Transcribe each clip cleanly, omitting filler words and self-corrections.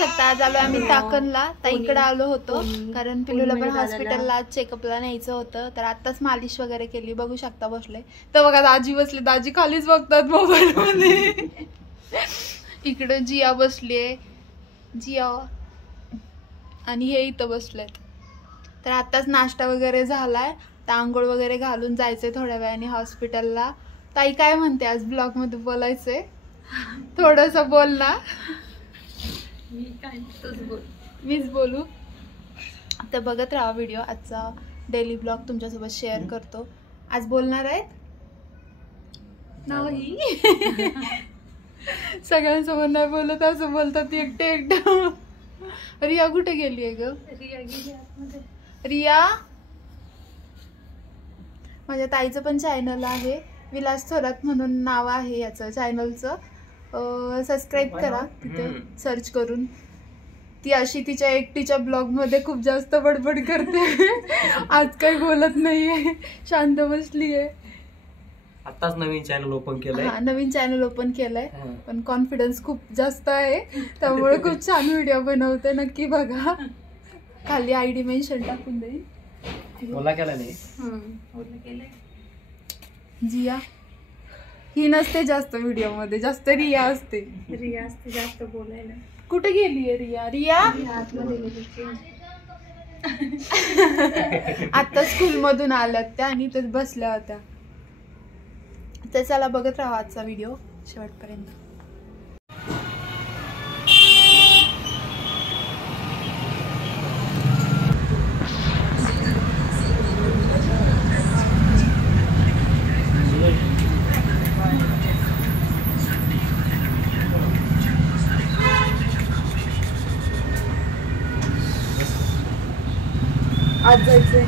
शकता आज आलो आम्ही टाकणला. ताईकडे आलो होतो कारण पिलूला पण हॉस्पिटलला चेकअपला न्यायचं होतं. तर आताच मालिश वगैरे केली, बघू शकता बसले. तर बघा दाजी बसले, दाजी खालीच बघतात मोबाईल मध्ये. इकडे जिया बसलीये, जिया आणि हे इथं बसलेत. तर आताच नाश्ता वगैरे झालाय, तर आंघोळ वगैरे घालून जायचंय थोड्या वेळाने हॉस्पिटलला. ताई काय म्हणते आज ब्लॉग मध्ये बोलायचंय? थोडस बोल ना. मीच बोलू. तर बघत राहा व्हिडिओ. आजचा डेली ब्लॉग तुमच्यासोबत शेअर करतो. आज बोलणार आहेत नाही. सगळ्यांसमोर नाही बोलत, असं बोलतात एकटे एकटं. रिया कुठे गेली आहे ग? रिया, माझ्या ताईचं पण चॅनल आहे, विलास थोरात म्हणून नाव आहे याचं चॅनलचं. सबस्क्राईब करा तिथे सर्च करून. ती अशी तिच्या एकटीच्या ब्लॉग मध्ये खूप जास्त बडबड करते. आज काही बोलत नाहीये, शांत बसलीये. आताच नवीन चॅनल ओपन केलंय. हा, नवीन चॅनल ओपन केलंय, पण कॉन्फिडन्स खूप जास्त आहे, त्यामुळे खूप छान व्हिडिओ बनवते. नक्की बघा, खाली आयडी मेन्शन टाकून देईल. बोला केला नाही. जिया ही नसते जास्त व्हिडिओ मध्ये, जास्त रिया असते. जास्त बोलायला. कुठे गेलीये रिया? रिया आता स्कूल मधून आल्यात त्या आणि इथेच बसल्या होत्या. तर चला बघत राहा आजचा व्हिडिओ शेवटपर्यंत. आज जायचंय.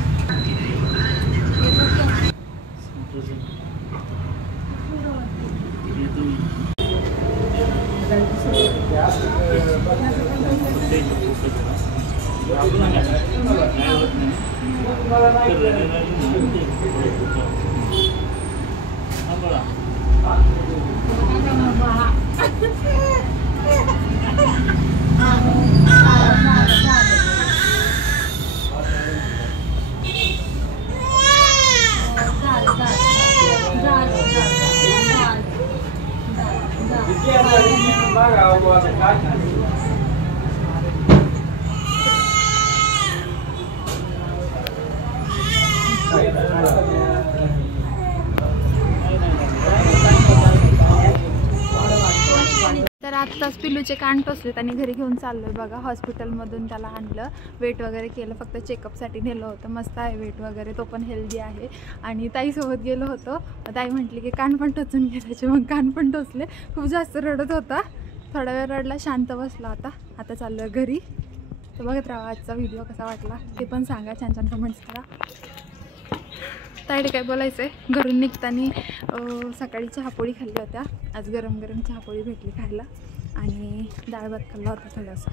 तर आत्ताच पिल्लूचे कान टोचलेत आणि घरी घेऊन चाललोय बघा. हॉस्पिटलमधून त्याला आणलं, वेट वगैरे केलं, फक्त चेकअपसाठी नेलं होतं. मस्त आहे वेट वगैरे, तो पण हेल्दी आहे. आणि ताईसोबत गेलो होतो, ताई म्हटली की कान पण टोचून घ्यायचे, मग कान पण टोचले. खूप जास्त रडत होता, थोडा वेळ रडला, शांत बसला. आता चाललोय घरी. तर बघत राहा आजचा व्हिडिओ कसा वाटला ते पण सांगा, छान छान कमेंट्स करा. ताईडे काय बोलायचं आहे? घरून निघताना सकाळी चहापोळी खाल्ली होत्या, आज गरम गरम चहापोळी भेटली खायला, आणि डाळ भात खाल्ला होता थोडासा.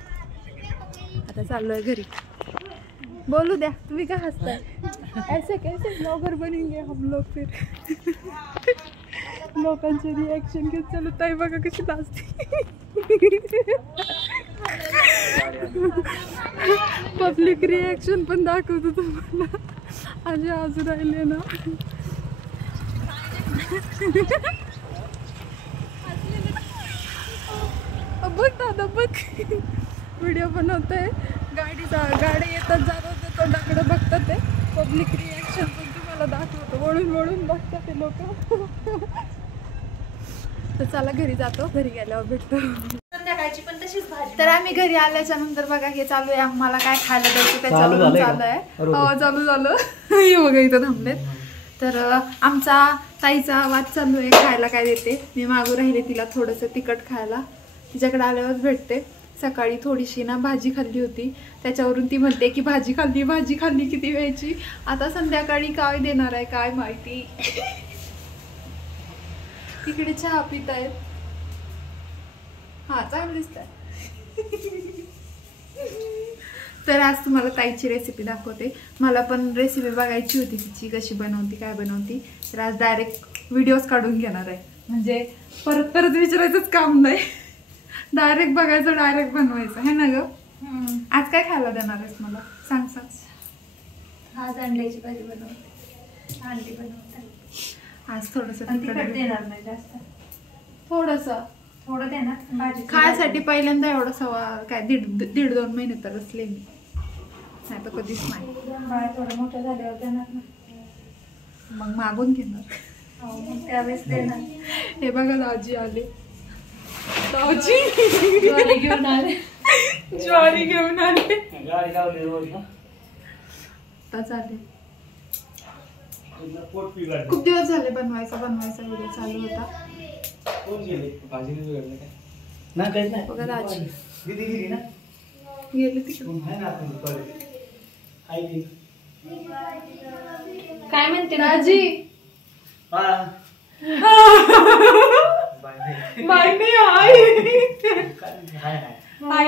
आता चाललो आहे घरी. बोलू द्या, तुम्ही काय हसताय? ऐसे कैसे ब्लॉगर बनेंगे हम लोग फिर. लोकांचे रिॲक्शन घेत चालू. ताई बघा कशी लाजते. पब्लिक रिॲक्शन पण दाखवतो तुम्हाला. आज अजून राहिले ना. बघ दादा बघ, व्हिडिओ बनवतोय. गाडी येतात जात होते, तोंडाकडे बघतात ते. पब्लिक रिॲक्शन पण तुम्हाला दाखवतो, वळून वळून बघतात ते लोक. तर चला घरी जातो, घरी गेल्यावर भेटतो. संध्याकाळची पण तशीच भाजी. तर आम्ही घरी आल्याच्या नंतर बघा हे चालू आहे, आम्हाला काय खायला द्यायचं त्याच्यावरून चालू आहे. हो चालू झालं. हे बघा इथं थांबलेत. तर आमचा ताईचा वाद चालू आहे, खायला काय देते. मी मागू राहिले तिला थोडंसं तिखट खायला, तिच्याकडे आल्यावर भेटते. सकाळी थोडीशी ना भाजी खाल्ली होती, त्याच्यावरून ती म्हणते की भाजी खाल्ली किती वेळची. आता संध्याकाळी काय देणार आहे काय माहिती. तिकडे चहा पित आहेत. हा चांगलं दिसतंय. तर आज तुम्हाला ताईची रेसिपी दाखवते. मला पण रेसिपी बघायची होती तिची, कशी बनवती काय बनवती. तर आज डायरेक्ट व्हिडिओज काढून घेणार आहे, म्हणजे परत विचारायचंच काम नाही. डायरेक्ट बघायचं डायरेक्ट बनवायचं है ना ग. आज काय खायला देणार आहेस मला सांग सांग. आज अंड्याची भाजी बनवते, अंडी बनवते. आज थोडस तिखट देणार नाही जास्त, थोडस थोडं देणार. भाजी खायसाठी पहिल्यांदा एवढं सवा काय दीड 2 महिने तर असले मी, नाही तर कधीच नाही. बाळ थोडं मोठं झाल्यावर देणार ना, मग मागून घेणार. मग त्यावेळेस देणार. हे बघा दाजी आले, दाजी ज्वारी घेऊन आले. ज्वारी घेऊन आले. गाडी लावली रोज ना. आता आले. पोट पिघाड. खूप दिवस झाले बनवायचा व्हिडिओ चालू होता. कोण गेले भाजी नाही बिघडलं काय ना, काहीच नाही. बघा दाजी दीदी गेली ना, गेले तिकडे. कोण आहे ना आपण पडले आई दी. काय म्हणते दाजी हा बाय नाही आहे. हाय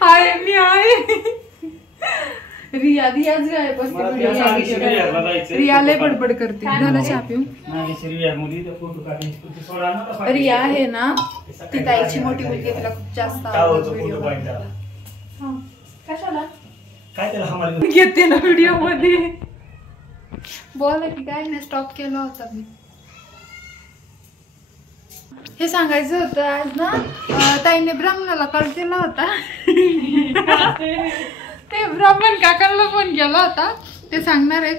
आहे मी आहे. रियाच गाय बसते. रिया लय बडबड करते. झालं चहा पिऊ. रिया आहे ना, ती ताईची मोठी मुलगी, तिला खूप जास्त आवडतो व्हिडिओ कशाला काय त्याला घेते ना व्हिडिओ मध्ये. बोल की काय नाही, स्टॉप केला होता मी. हे सांगायचं होतं आज ना, ताईने ब्राह्मणाला कॉल केला होता. ते ब्राह्मण काकांना फोन केला होता. ते सांगणार आहे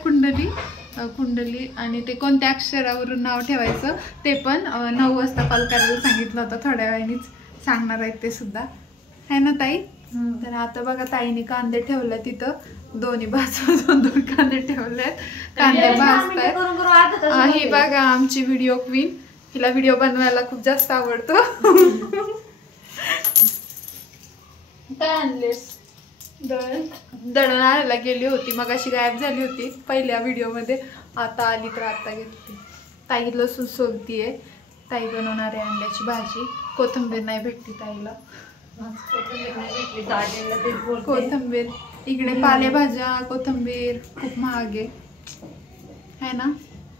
कुंडली आणि ते कोणत्या अक्षरावरून नाव ठेवायचं ते पण 9 वाजता कॉल करायला सांगितलं होतं. थोड्या वेळानेच सांगणार आहेत ते सुद्धा, है ना ताई. तर आता बघा ताईने कांदे ठेवले तिथं, दोन्ही बाजूला 2 कांदे ठेवले, कांदे भाजतायत. ही बघा आमची व्हिडिओ क्वीन, हिला व्हिडिओ बनवायला खूप जास्त आवडतो. काय आणलेस? दळण आणायला गेली होती, मग अशी गायब झाली होती पहिल्या व्हिडिओ मध्ये. आता आली तर आता घेतली. ताई लसूण सोलतीये. ताई बनवणार आहे अंड्याची भाजी. कोथिंबीर नाही भेटली ताईला. कोथिंबीर इकडे पालेभाज्या कोथिंबीर खूप महाग आहे ना.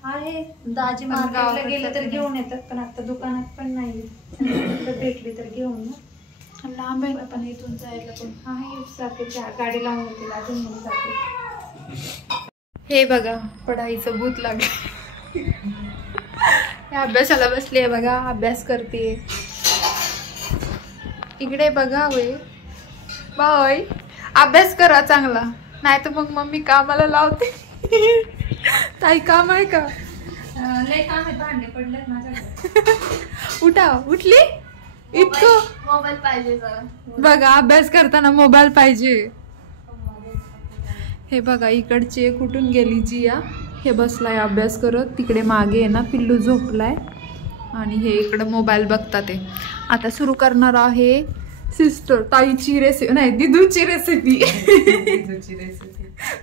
आहे दाजी मार्केटला गेले तर घेऊन येतात, पण आता दुकानात पण नाही. भेटली तर घेऊन ना. लांब आहे ना पण इथून जायला पण. आहे जाते, गाडी लावून होती अजून मग जाते. हे बघा पढाईचं भूत लागले. अभ्यासाला बसले बघा, अभ्यास करते. इकडे बघा वय बाय, अभ्यास करा चांगला, नाही तर मग मम्मी कामाला लावते. ताई काम आहे का? लय काम आहे, भांडे पडलेत माझ्याकडे. उठा. उठली? इतकं मोबाईल पाहिजे बघा, अभ्यास करताना मोबाईल पाहिजे. हे बघा इकडचे कुठून गेली जिया. हे बसलाय अभ्यास करत. तिकडे मागे आहे ना पिल्लू झोपलाय आणि हे इकडे मोबाईल बघतात. ते आता सुरू करणार आहे सिस्टर ताईची रेसिपी, नाही दिदूची रेसिपी.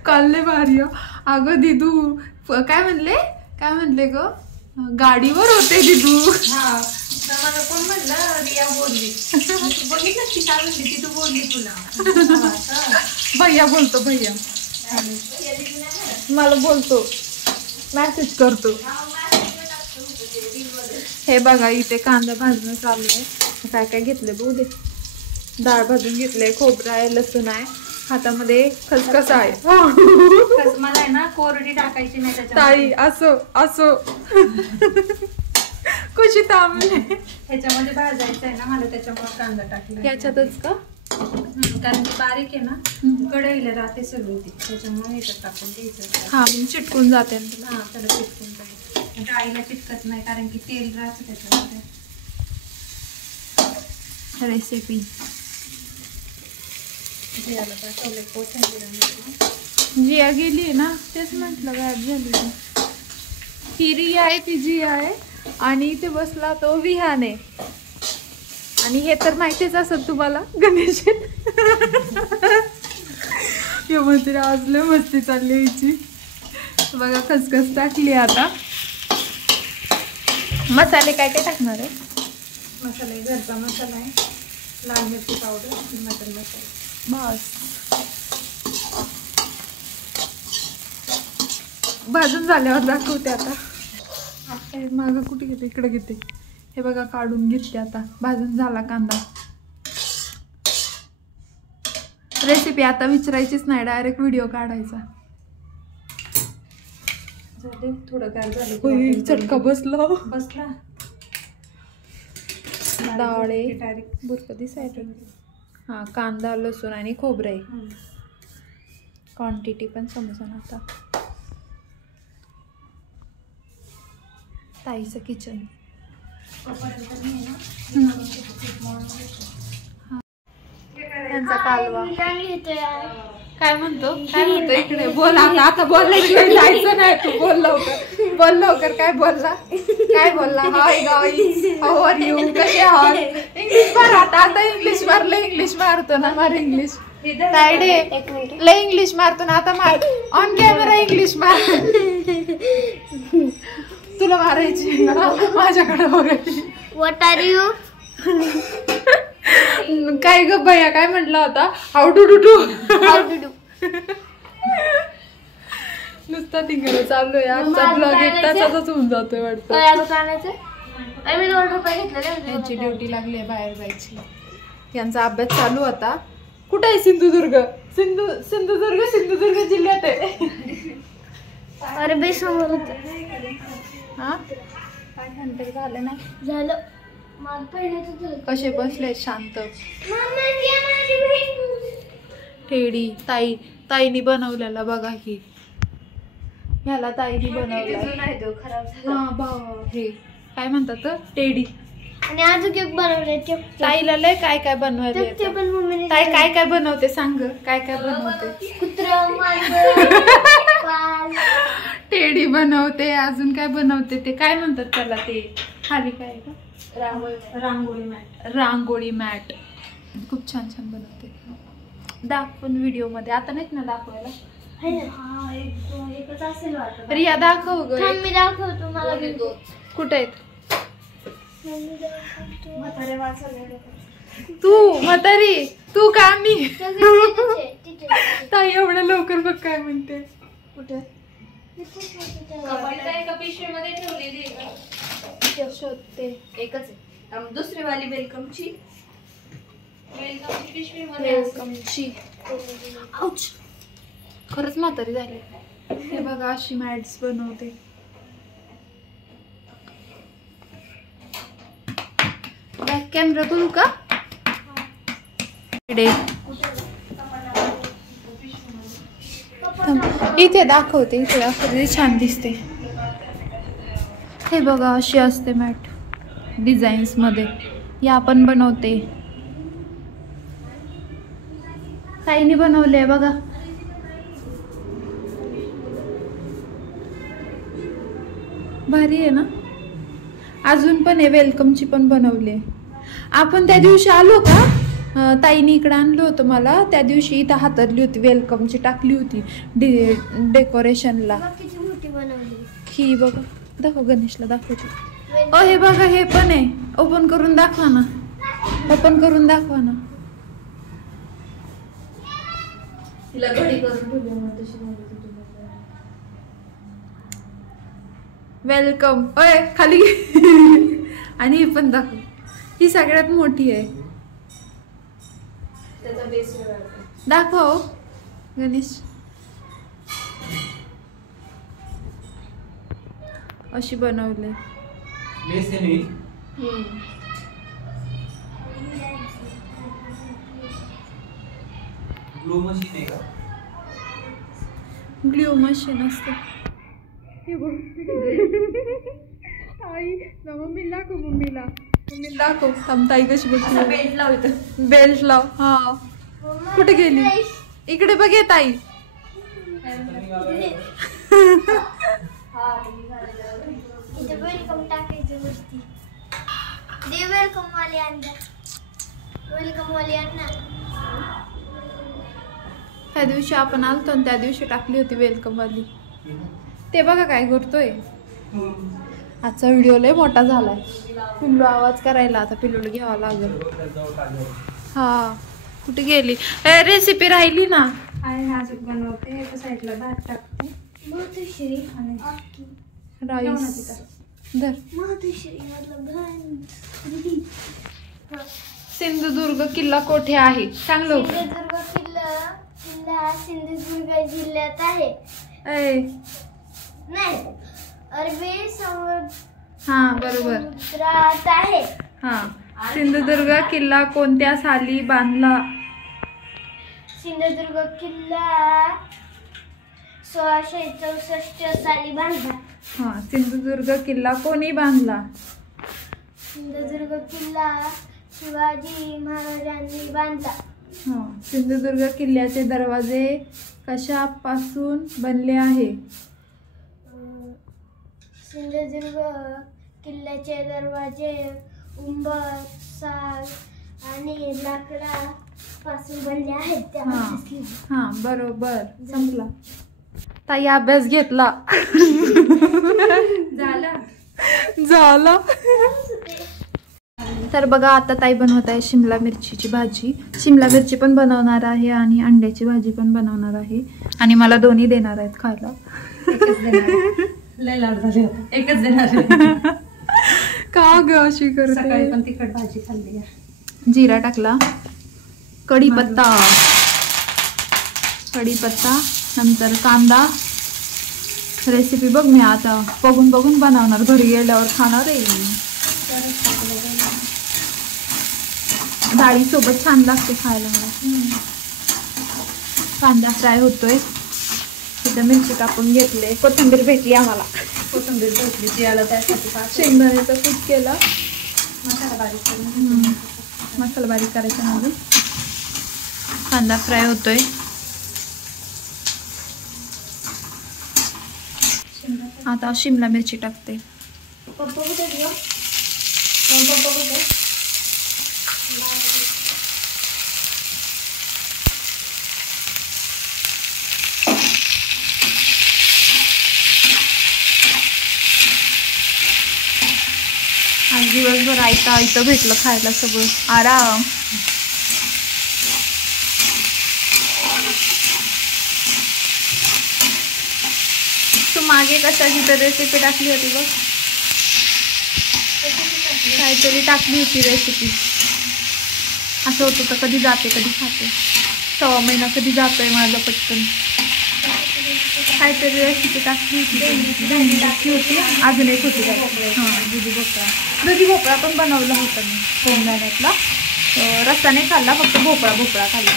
कालले भारी. अगं दिदू काय म्हणले ग, गाडीवर होते दिदू. मला कोण म्हणलं, रिया बोलली. बघितलं ती काय म्हणली, ती तू बोलली तुला. भैया बोलतो, भैया मला बोलतो, मेसेज करतो. हे बघा इथे कांदा भाजणं चालू आहे. काय काय घेतलंय बघू दे. डाळ भाजून घेतलंय, खोबरं आहे, लसूण आहे, हातामध्ये खसखस आहे. मला आहे ना कोरडी टाकायची नाही त्याच्यात. ताई असो कशी थांबले. ह्याच्यामध्ये भाजायचं आहे ना मला, त्याच्यामुळे कांदा टाकला. याच्यातच का? कारण की बारीक आहे ना, कढईला राहते सगळी ती, त्याच्यामुळे ह्याच्यात टाकून द्यायचं. हा मग चिटकून जाते. हा त्याला चिटकून जाईल, डाळीला चिटकत नाही कारण की तेल राहतं त्याच्यामध्ये. रेसिपी जिया गेली ना, तेच म्हटलं गायब झाली. ही रिया आहे, ती जिया आहे आणि इथे बसला तो विहान आहे. आणि हे तर माहितीच असत तुम्हाला, गणेश. म्हणते आज लय मस्ती चालली याची. बघा खसखस टाकली. आता मसाले काय काय टाकणार आहे? मसाला घरचा मसाला आहे, लाल मिरची पावडर, मटन मसाला. बस भाजून झाल्यावर दाखवते. आता मागं कुठे घेते, इकडे घेते. हे बघा काढून घेतले आता, भाजून झाला कांदा. रेसिपी आता विचारायचीच नाही, डायरेक्ट व्हिडिओ काढायचा. थोडं गार झालं, चटका बसला. डाळे डायरेक्ट बुरकं दिसायचं. हा, कांदा लसूण आणि खोबरे. क्वांटिटी पण समजून आता. ताईचं किचन. त्यांचा कालवा. काय म्हणतो इकडे बोल आता. आता बोलायचं जायचं नाही. तू बोल लवकर. काय बोलला hi guys, how are you, कसे आहात. इंग्लिश मार आता इंग्लिश मारलं. इंग्लिश मारतो ना, मार इंग्लिश. तायडे लय इंग्लिश मारतो ना, आता मार ऑन कॅमेरा इंग्लिश मार. तुला मारायची माझ्याकडे बघायची. What are you. काय ग भैया काय म्हटला होता. How do do. नुसता तिकडे चाललोय. आजचा ब्लॉग 1 तासाचाच होऊन जातोय वाटतं. यांची ड्युटी लागली आहे बाहेर जायची. यांचा अभ्यास चालू होता. कुठे आहे सिंधुदुर्ग. सिंधुदुर्ग जिल्ह्यात आहे. अरे बे समोर हा काय नंतर झालं ना. झालं. मला पहिल्याच झालं. कसे बसले शांत. टेडी ताईनी बनवलेला बघा की. ह्याला ताईनी बनवला. हा हे काय म्हणतात टेडी. आणि अजून एक बनवले. ताईला लय काय बनवायला ते पण मम्मीने. ताई काय बनवते सांग. काय बनवते. कुत्रा, टेडी बनवते. अजून काय बनवते ते काय म्हणतात त्याला. ते खाली काय का रांगोळी मॅट. खूप छान बनवते. दाखवून व्हिडिओ मध्ये. आता नाहीत ना दाखवायला. एकच असेल वाटत. रिया दाखव ग. मी दाखवतो. मला कुठे आहेत तू म्हातारी. तू का मी. ताई एवढं लवकर बघ काय म्हणते. कुठे शोधते. एकच आहे. दुसरी वाली वेलकमची खरंच म्हातारी झाली. हे बघा अशी मॅट्स बनवते. बॅक कॅमेरा करू का. इथे दाखवते. छान दिसते. हे बघा अशी असते मॅट डिझाईन्स मध्ये. या आपण बनवते. ताईने बनवले बघा. भारी आहे ना. अजून पण आहे. वेलकमची पण बनवली. आपण त्या दिवशी आलो का, ताईने इकडे आणलं होतं मला. त्या दिवशी इथं हातातली होती वेलकमची, टाकली होती डेकोरेशनला. ही बघा. दाखव गणेशला दाखवते. हे बघा हे पण आहे. ओपन करून दाखवा ना. वेलकम. खाली. आणि ही पण दाखव. ही सगळ्यात मोठी आहे. दाखव गणेश. अशी बनवले. ग्लू मशीन असते. हे बघ. ताई मम्मीला दाखव. ताई कशी बघ. बेल्ट लाव. हा कुठे गेली. इकडे बघ ताई. वेलकम टाकायचं वरती. दे वेलकम वाले आणा. त्या दिवशी आपण आलतो आणि त्या दिवशी टाकली होती वेलकम वाली. ते बघा काय करतोय. आजचा व्हिडिओ लय मोठा झालाय. पिल्लू आवाज करायला. आता पिल्लूला घ्यावा लागेल. हा कुठे गेली. रेसिपी राहिली ना. अजून बनवते. एका साईडला भात टाकते. राईस. धर. मातोश्री मतलब सिंधुदुर्ग किल्ला कोठे आहे सांग लवकर. सिंधुदुर्ग किल्ला सिंधुदुर्ग जिल्ह्यात आहे. ऐ, नाही, अरबी हा बरोबर. समुद्रात आहे. हा. सिंधुदुर्ग किल्ला कोणत्या साली बांधला? सिंधुदुर्ग किल्ला 1664 साली बांधला. हा. सिंधुदुर्ग किल्ला कोणी बांधला? सिंधुदुर्ग किल्ला शिवाजी महाराजांनी बांधला. हा. सिंधुदुर्ग किल्ल्याचे दरवाजे कशापासून बनले आहे? सिंधुदुर्ग किल्ल्याचे दरवाजे उंबर, साग आणि लाकडापासून बनले आहेत. त्यामध्ये हा बरोबर. संपला. ताई अभ्यास घेतला. झाला. तर बघा आता ताई बनवत आहे शिमला मिरचीची भाजी. शिमला मिरची पण बनवणार आहे आणि अंड्याची भाजी पण बनवणार आहे आणि मला दोन्ही देणार आहेत खायला. एकच देणार. का ग अशी करते? सकाळी पण तिखट भाजी खाल्ली आहे. जिरा टाकला, कढीपत्ता, नंतर कांदा. रेसिपी बघ मी आता बघून बघून बनवणार, घरी गेल्यावर खाणार आहे. डाळी सोबत छान लागते खायला मला. कांदा फ्राय होतोय. तिथं मिरची कापून घेतले. कोथिंबीर भेटली आम्हाला. कोथिंबीर भेटली जियाला त्यासाठी शेंगदाण्याचा कूट केला. मसाला बारीक करून मसाला बारीक करायचा मध्ये. कांदा फ्राय होतोय. आता शिमला मिरची टाकते. पप्पा कुठे गेलो? पप्पा कुठे? आज दिवसभर इथं भेटलं खायला सगळं. आराम. तू मागे कशाची तर रेसिपी टाकली होती बघ. काहीतरी टाकली होती रेसिपी. असं होतं तर कधी जाते कधी खाते. 6 महिना कधी जातोय माझा पटकन. काहीतरी रेसिपी टाकली होती. भेंडीची होती. अजून एक होती काय. हां दुधी भोपळा पण बनवला होता मी शेंगदाण्यातला. रस्सा नाही खाल्ला, फक्त भोपळा खाल्ला.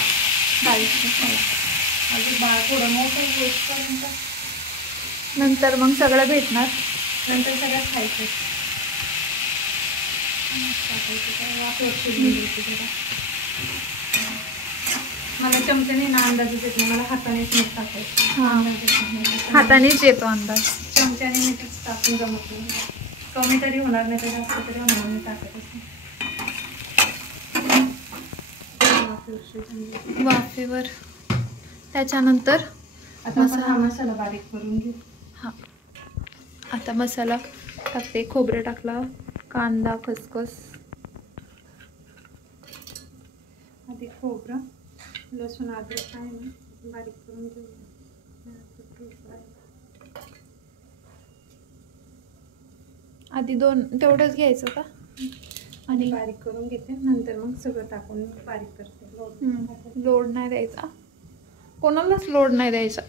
नंतर मग सगळं भेटणार. नंतर सगळ्यात खायचं. मला चमच्याने ना अंदाजच येत नाही. मला हातानेच मीठ टाकायचं. हातानेच येतो अंदाज. चमच्याने मीठच टाकून जमत नाही. कमी तरी होणार नाही तर जास्त तरी होणार नाही. टाकायचं वाफेवर. त्याच्यानंतर आता आपण हा मसाला बारीक करून घेऊ. हा. आता मसाला टाकते. खोबरं टाकला, कांदा, खसखस. आधी खोबरं, लसूण, अद्रक आहे ना बारीक करून घेऊ. आधी 2 तेवढंच घ्यायचं का? आणि बारीक करून घेते. नंतर मग सगळं टाकून बारीक करते. लोड नाही द्यायचा. कोणालाच लोड नाही द्यायचा.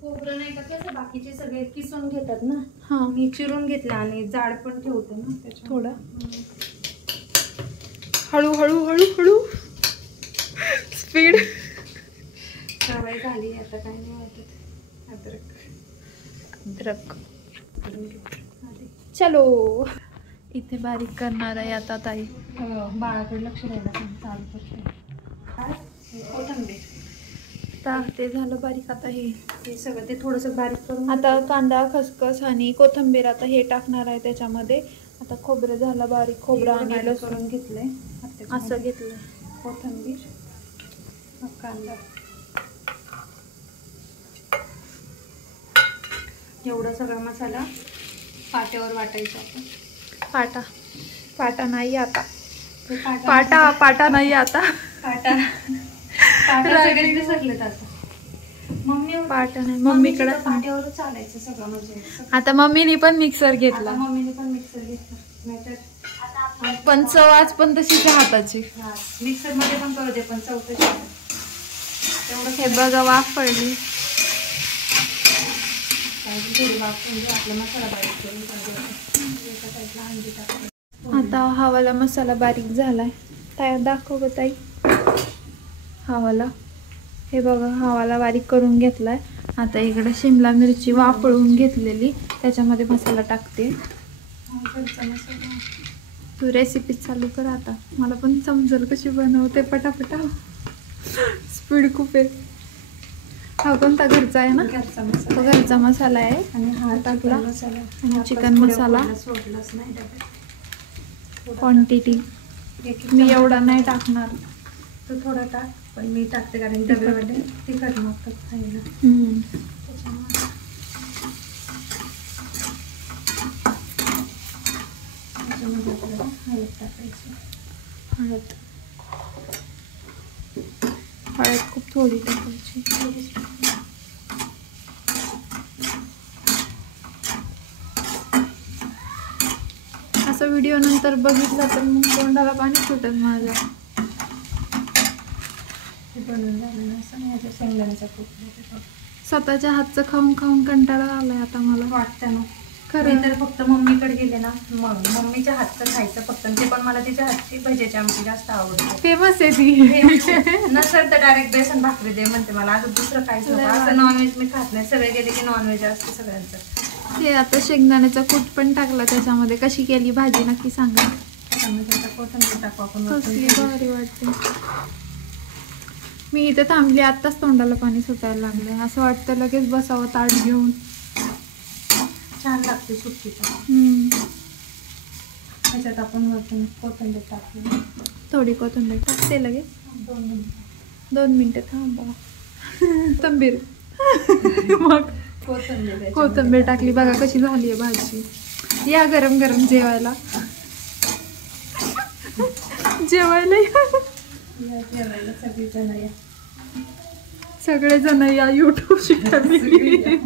खोबरं नाही का कसं बाकीचे सगळे किसून घेतात ना. हा मी चिरून घेतलं आणि जाड पण ठेवते ना त्याच्या. थोडं हळू स्पीड. सवय झाली आता काय नाही वाटत. अद्रक चलो. इथे बारीक करणार आहे आता ताई. बाळाकडे लक्ष द्यायला चालू करते. कोथिंबीर ते झालं बारीक. आता हे सगळं ते थोडंसं बारीक करून आता कांदा, खसखस आणि कोथिंबीर आता हे टाकणार आहे त्याच्यामध्ये. आता खोबरं झालं बारीक. खोबरं आणि लसूण करून घेतलंय. असं घेतलंय. कोथिंबीर, कांदा, एवढा सगळा मसाला पाट्यावर वाटायचा आपण. पाटा नाही आता. पाटा नाही आता. पाटा सगळे विसरलेत आता. मम्मी पाट नाही मम्मीकडे. पाट्यावरच चालायचं सगळं म्हणजे. आता मम्मीने पण मिक्सर घेतला. मम्मीने पण मिक्सर घेतला. नाहीतर पण चव आज पण तशीच आहे हाताची. मिक्सर मध्ये पण करू दे पण चौकशी तेवढं. हे बघा वाफ पडली. आपला मसाला बारीक करून आता हवाला मसाला बारीक झालाय. ताई दाखव ग ताई. हवाला हे बघा हवाला बारीक करून घेतलाय. आता इकडे शिमला मिरची वाफळून घेतलेली त्याच्यामध्ये मसाला टाकते. तू रेसिपी चालू कर आता. मला पण समजेल कशी बनवते पटापटा. स्पीड खूप आहे. हा कोणता घरचा आहे ना. तो घरचा मसाला आहे. आणि हा टाकला मसाला आणि चिकन मसाला सोडलाच नाही क्वांटिटी. मी एवढा नाही टाकणार. तो थोडा टाक पण मी टाकते कारण डब्यामध्ये तिखट मागतात खायला. त्याच्यामध्ये आपल्याला हळद टाकायची. हळद खूप थोडी टाकायची. असं व्हिडिओ नंतर बघितला तर मग तोंडाला पाणी सुटेल माझ्या. बनवून झालं असं नाही. शेंगदाण्याचा कूट स्वतःच्या हातचं खाऊन खाऊन कंटाळा आलाय आता मला. वाटतं ना खरं तर फक्त मम्मीकडे गेले ना मग मम्मीच्या हातचं खायचं फक्त. ते पण मला तिच्या हातची भज्याची आमची जास्त आवडते. फेमस आहे ती. नसेल तर डायरेक्ट बेसन भाकरी दे म्हणते मला. अजून दुसरं काहीच नको. असं नॉनव्हेज मी खात नाही. सगळे गेले की नॉनव्हेज असते सगळ्यांचं. हे आता शेंगदाण्याचा कूट पण टाकला त्याच्यामध्ये. कशी केली भाजी नक्की सांगा. कोथिंबीर टाकू आपण. कसली भारी वाटते. मी इथे थांबली आत्ताच तोंडाला पाणी सुटायला लागले. असं वाटतं लगेच बसावं ताट घेऊन. छान लागते सुट्टी. त्याच्यात आपण वरतून कोथिंबीर टाकली. थोडी कोथिंबीर टाकते लगेच. 2 मिनिटं थांबा. कोथिंबीर मग कोथिंबीर टाकली. बघा कशी झाली आहे भाजी. या गरम गरम जेवायला. सगळे जण या युट्यूबची फॅमिली.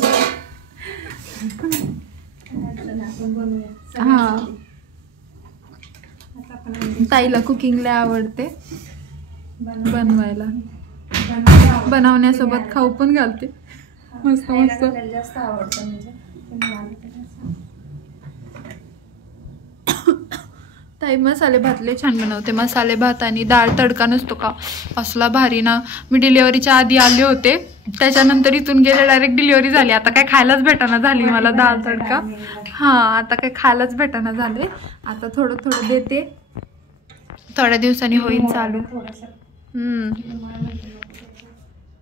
हा ताईला कुकिंगला आवडते. बनवायला बनवण्यासोबत खाऊ पण घालते. मस्त मस्त जास्त आवडतं म्हणजे. ताई मसाले भातले छान बनवते. मसाले भात आणि डाळ तडका नसतो का असला भारी ना. मी डिलिव्हरीच्या आधी आले होते. त्याच्यानंतर इथून गेले डायरेक्ट डिलिव्हरी झाली. आता काय खायलाच भेटाना झाली मला डाळ तडका. हा आता काय खायलाच भेटाना झाले. आता थोडं थोडं देते. थोड्या दिवसांनी होईल चालू.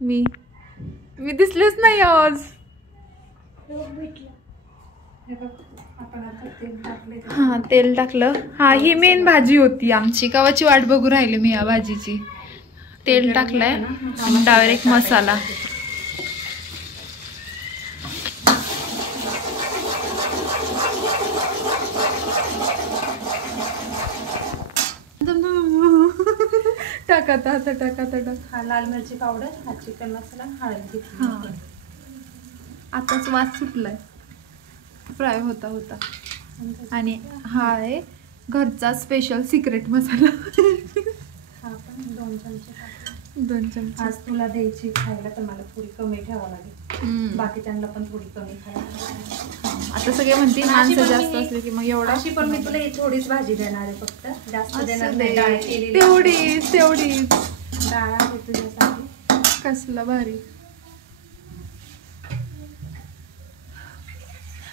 मी दिसलेच नाही आज. हा तेल टाकलं. हा ही मेन भाजी होती आमची. कवाची वाट बघू राहिली मी या भाजीची. तेल टाकलंय डायरेक्ट मसाला. टाका आता टाका. हा लाल मिरची पावडर, हा चिकन मसाला, हळद घेतली. हा आताच वास सुटलाय. फ्राय होता होता. आणि हा आहे घरचा स्पेशल सिक्रेट मसाला. हा पण 2 चमचे. 2 चमचे. आज तुला द्यायची खायला तर मला थोडी कमी ठेवावं लागेल. बाकीच्यांना पण थोडी कमी खायला लागेल. आता सगळे म्हणते माणसं जास्त असले की मग एवढा. अशी पण मी तुला ही थोडीच भाजी देणार आहे. फक्त जास्त देणार नाही. डाळ केलेली तेवढीच डाळ आहे तुझ्यासाठी. कसला भारी.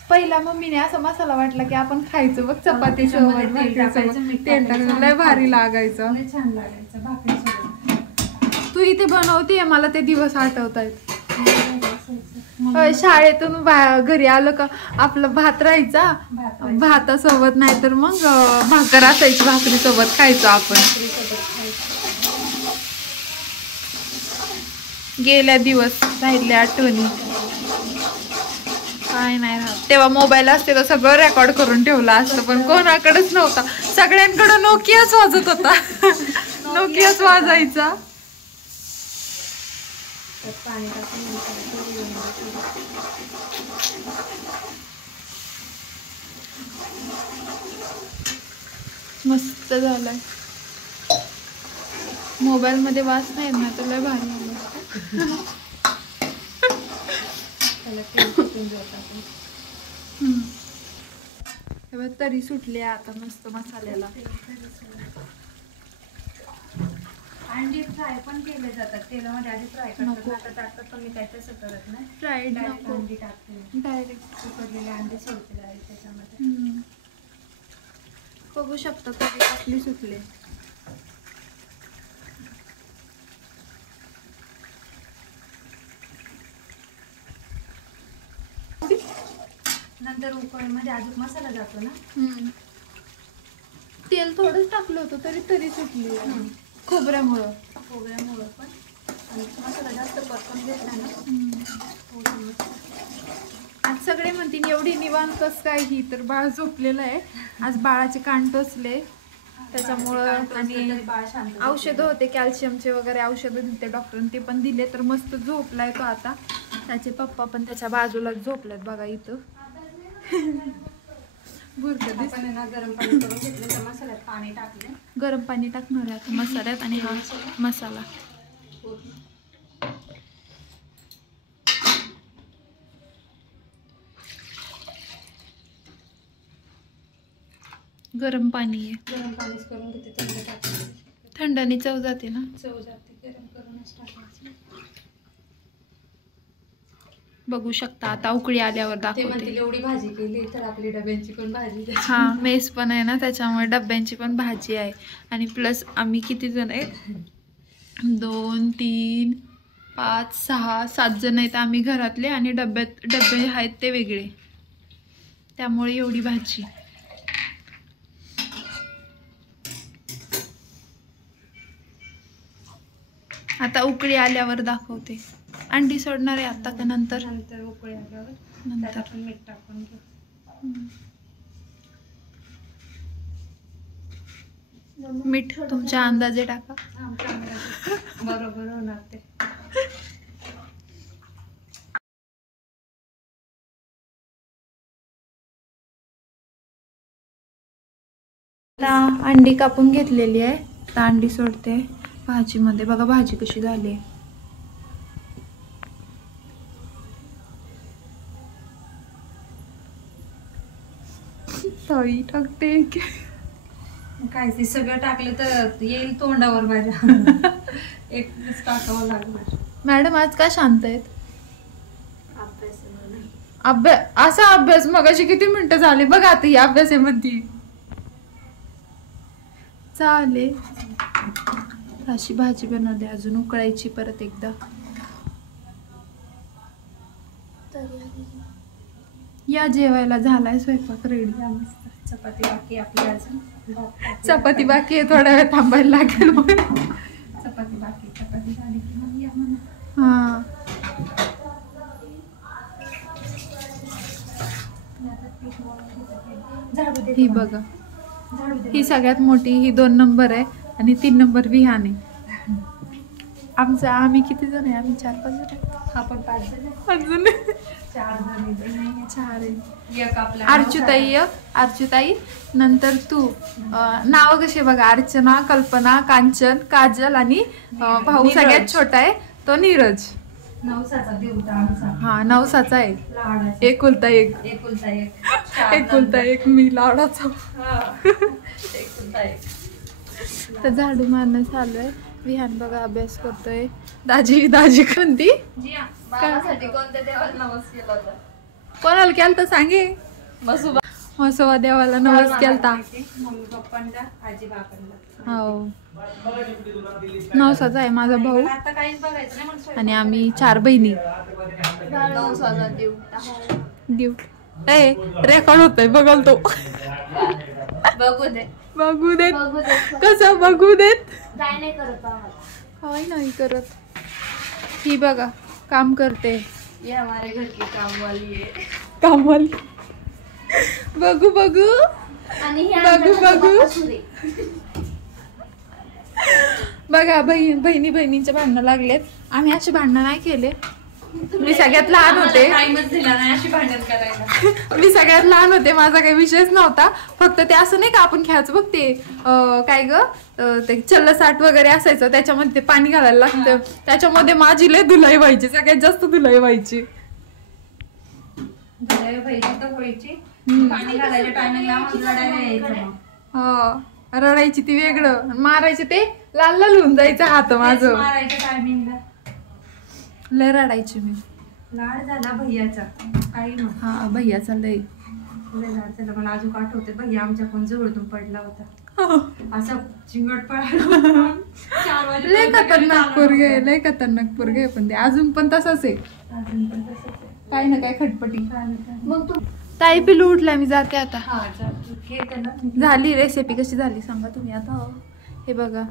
पहिला मम्मीने असा मसाला वाटला की आपण खायचं बघ चपाती सोबत तेल टाकायचं. लय भारी लागायचं. छान लागायचं भाकरी सोबत. तू इथे बनवते मला ते दिवस आठवत आहेत. शाळेतून घरी आलं का आपलं भात राहायचा. भातासोबत नाही तर मग भाकर असायची. भाकरी सोबत खायचं आपण. गेल्या दिवस राहिले आठवणी. काय नाही राहत. तेव्हा मोबाईल असते तर सगळं रेकॉर्ड करून ठेवलं असतं. पण कोणाकडेच नव्हता. सगळ्यांकडे नोकियाच वाजत होता. नोकियाच वाजायचा. पाणी टाकून मस्त झालाय. मोबाईल मध्ये वास नाही ना तुला भारी आला. तरी सुटली आता मस्त मसाल्याला. अंडी फ्राय पण केले जातात तेलामध्ये आधी फ्राय करतात. आता तुम्ही काय तसं करत नाही, फ्राईड डायरेक्ट अंडी टाकते, डायरेक्ट उकडलेले अंडी सोडलेले आहेत त्याच्यामध्ये. बघू शकता कधी आपली सुटले. नंतर उकळीमध्ये अजून मसाला जातो ना. तेल थोडंच टाकलं होतं तरी तरी सुटली खोबऱ्यामुळं पण आणि मसाला जास्त परतून घेतला ना. आज सगळे म्हणतील एवढी निवांत कसं काय ही, तर बाळ झोपलेलं आहे. आज बाळाचे कान टोचले त्याच्यामुळं, आणि औषधं होते कॅल्शियमचे वगैरे औषधं दिले डॉक्टरने, ते पण दिले. तर मस्त झोपलाय तो आता. त्याचे पप्पा पण त्याच्या बाजूला झोपलेत बघा इथं. गरम पाणी करून घेतलं तर मसाल्यात पाणी टाकले. गरम पाणी टाकणार आहे आता मसाल्यात. आणि हा मसाला गरम पाणी आहे. गरम पाणीच करून घेते, थंड टाकते. थंडाने चव जाते ना. चव जाते, गरम करूनच टाकायचं. बघू शकता आता उकळी आल्यावर ते दाखवते. म्हणतील एवढी भाजी केली तर आपली डब्यांची पण भाजी. हा मेस पण आहे ना त्याच्यामुळे डब्यांची पण भाजी आहे. आणि प्लस आम्ही किती जण आहे, 2 3 5 6 7 जण आहेत आम्ही घरातले. आणि डबे आहेत ते वेगळे, त्यामुळे एवढी भाजी. आता उकळी आल्यावर दाखवते. अंडी सोडणार आहे आता का नंतर? नंतर उकळी आल्यावर नंतर आपण मीठ टाकून घेऊ. मीठ तुमच्या अंदाजे टाका. बरोबर होणार ते. आता अंडी कापून घेतलेली आहे. आता अंडी सोडते भाजीमध्ये. बघा भाजी कशी झाली आहे. तळी टाकते काय ते सगळं टाकलं तर येईल तोंडावर माझ्या. एक पीस टाकावं लागणार. मॅडम आज का शांत आहेत? असा अभ्यास मगाशी किती मिनिटं झाली बघा. आता ही अभ्यास आहे म्हणती. चालेल अशी भाजी बनवते. अजून उकळायची परत एकदा. या जेवायला झालाय स्वयंपाक रेडी. चपाती बाकी आपली अजून. चपाती बाकी आहे, थोडा वेळ थांबायला लागेल. चपाती बाकी, चपाती झाली की मग या म्हणा. हा ही बघा, ही सगळ्यात मोठी, ही 2 नंबर आहे आणि 3 नंबर विहान आहे. आम्ही किती जण आहे? आम्ही 4-5 जण आहे. आपण 5 जण. 5 जण 4 जण 4 एक आपला अर्चुताई नंतर तू. नाव कशी बघा, अर्चना, कल्पना, कांचन, काजल आणि भाऊ सगळ्यात छोटा आहे तो नीरज. नवसाचा देवता आमचा. हा नवसाचा आहे. लाडाचा. एकुलता एक मी लाडाचा. एकुलता एक. तर झाडू मारणं चालू आहे. विहान बघा अभ्यास करतोय. दाजी कोणती कोणत्या देवाला नवस केला होता? कोणाला केलता सांगे? मसोबा देवाला नवस केलता. मम्मी पप्पांना, आजी बाबांना. हो नवसाचा आहे माझा भाऊ. आता काहीच बघायचं नाही म्हणून. आणि आम्ही 4 बहिणी. रेकॉर्ड होतोय बघल तो. बघू देत कसं बघू देत. काय नाही करत. ही बघा काम करते. ये हमारे घर की कामवाली है. कामवाली. बघू बघू बघा बहिणींचे भांडणं लागलेत. आम्ही असे भांडणं नाही केले. मी सगळ्यात लहान होते. टाइमच दिला नाही अशी भांडण करायला. मी सगळ्यात लहान होते, माझा काही विषयच नव्हता. फक्त ते असं नाही का आपण खेळायचं बघ ते काय ग ते चल्लसाट वगैरे असायचं, त्याच्यामध्ये ते पाणी घालायला लागतं. त्याच्यामध्ये माझी लय धुलाई व्हायची, सगळ्यात जास्त धुलाई व्हायची. पाणी घालायच्या टायमिंगला रडायला यायचं. हो रडायची ती वेगळं, मारायचे ते लाल लाल होऊन जायचं हात माझं. मारायच्या टायमिंगला लय रडायची मी. लाड झाला भैयाचा काही मग. हा भैयाचा लय लाड झाला. मला अजून आठवते भैया आमच्या पण जवळून पडला होता, असं चिंगट पळाला. लय खतरनाक पोरगे, लय खतरनाक पोरगे. पण ते अजून पण तसंच आहे, अजून पण तसंच आहे. काही ना काही खटपटी. मग तू ताई पिलू उठलाय, मी जाते आता. हा घे त्याला. झाली रेसिपी कशी झाली सांगा तुम्ही आता. हे बघा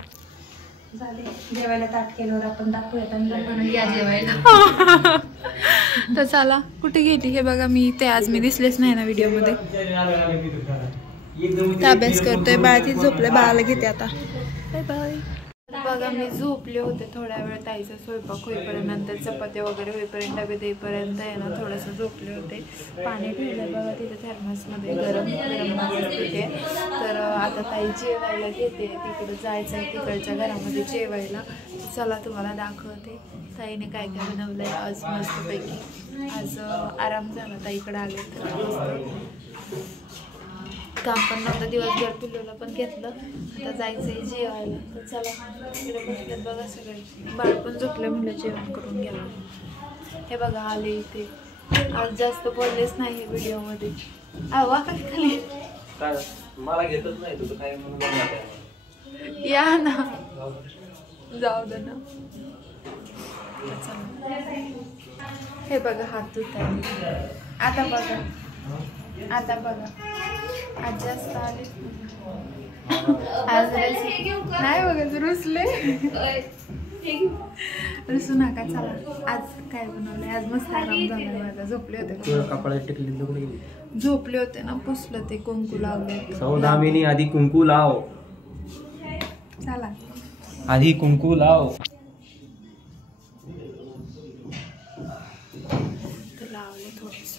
झाले. जेवायला ताट केल्यावर आपण दाखवूयात या जेवायला. तर चला कुठे गेली हे बघा. मी ते आज मी दिसलेच नाही ना व्हिडिओ मध्ये. अभ्यास करतोय बाळ, ती झोपले, बाळाला घेते आता. Bye bye. बघा मी झोपले होते थोड्या वेळ, ताईचा स्वयंपाक होईपर्यंत, नंतर चपाती वगैरे होईपर्यंत, डबे देईपर्यंत आहे ना थोडंसं झोपले होते. पाणी ठेवलं बघा तिथे थर्मसमध्ये, गरम गरम पाणी पिते. तर आता ताई जेवायला घेते, तिकडे जायचं आहे तिकडच्या घरामध्ये जेवायला. चला तुम्हाला दाखवते ताईने काय काय बनवलं आहे आज मस्तपैकी. आज आराम झाला ताईकडे आले तर मस्त. काम पण नव्हतं दिवसभर, पिल्लूला पण घेतलं. आता जायचंय जेवायला. तर चला इकडे बसलेत बघा सगळे, बाळ पण झोपले, म्हणलं जेवण करून घ्यावं. हे बघा आले इथे. आज जास्त बोललेच नाही व्हिडिओमध्ये. आवा काय खाली मला घेतच नाही तुझं काय म्हणून. या ना, जाऊ दे ना. हे बघा हात धुताय. आता बघा, आता बघा आज जास्त आले. आज नाही बघा रुसले, रुसू नका. चला आज काय बनवलंय, आज मस्त आराम झाला माझा. झोपले होते, कपडा टेकली झोपले होते ना, पुसलं ते कुंकू लावले. सौदामिनी आधी कुंकू लाव. चला आधी कुंकू लाव. लावले थोडस.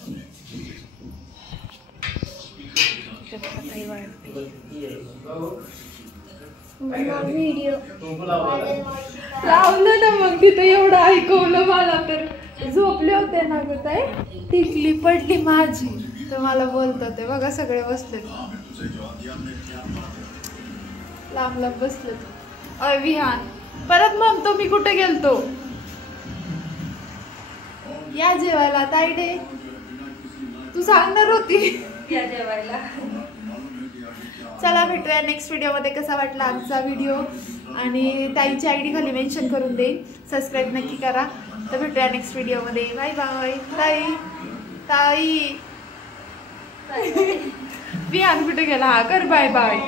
लावलं ना मग तिथं एवढं ऐकवलं मला, तर झोपले होते ना ग ताई. टिकली पडली माझी, तर मला बोलत होते बघा सगळे बसले लांब लांब बसले. विहान परत म्हणतो मी कुठे गेलतो. या जेवायला ताईडे, तू सांगणार होती या जेवायला. चला भेटूया नेक्स्ट व्हिडिओमध्ये. कसा वाटला आजचा व्हिडिओ, आणि ताईची आयडी खाली मेन्शन करून देईन, सबस्क्राईब नक्की करा. तर भेटूया नेक्स्ट व्हिडिओमध्ये. Bye bye. ताई ताई विहान कुठे गेला, हा कर बाय बाय.